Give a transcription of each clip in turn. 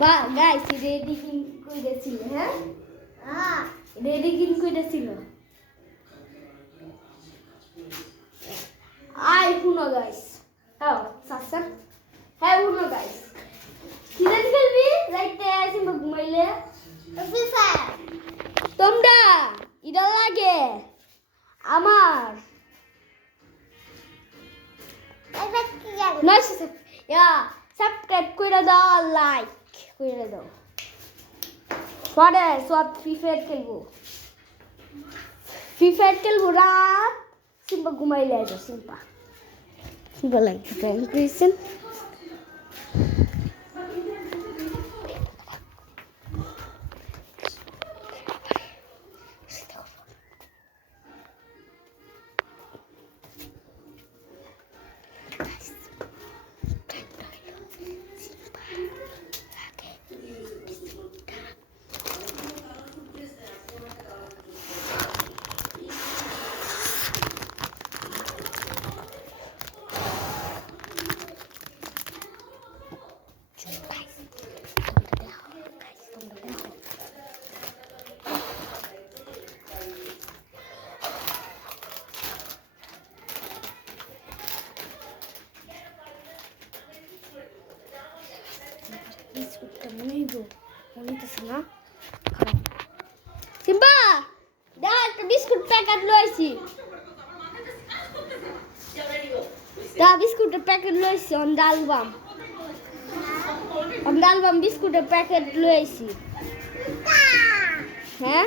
বা guys ready কিন কইতেছিল হ্যাঁ রেডি কিন কইতেছিল আই শুনো গাইস হ্যাঁ সাসা হ্যাঁ শুনো গাইস কিরে খেলবি রাইতে সিম্বা ঘুমাইলে ফিফা তোমরা ইডা লাগে আমার নয় ইয়া সাবস্ক্রাইব কইরা দাও লাইক কইরা দাও পরে সব ফ্রি ফায়ার খেলবো রাত সিম্বা ঘুমাইলে আইতো সিম্বা লাইক ফ্রেন্ড ক্রিয়েশন বিস্কুটটা মনেইবো মনেইতেছে না সিম্বা দা একটা বিস্কুট প্যাকেট লইছি দা বিস্কুটের প্যাকেট লইছি অন্ডালবাম বিস্কুটের প্যাকেট লইছি হ্যাঁ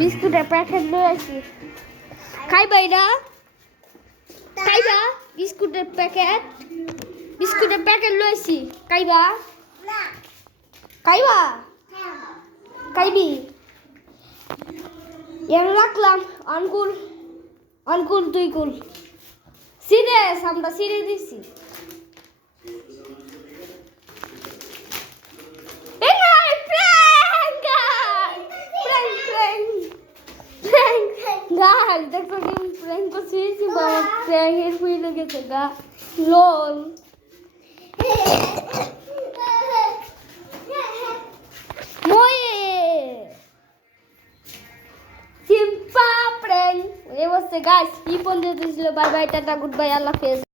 বিস্কুটের প্যাকেট লইছি খাইবা এটা খাইবা বিস্কুটের প্যাকেট লইছি খাইবা খাইবি এর রাখলাম অনকুল তুই কুল সিরিয়াস আমরা সিরিয়াস দিছি গাইস দেখো গেম প্র্যাঙ্ক করছি বাবা প্র্যাঙ্কের হয়ে গেছে গা লল সিম্পা প্র্যাঙ্ক এই বসে গাইস কি বন্ধু দিছিল বাই বাই টাটা গুড বাই আল্লাহ হাফেজ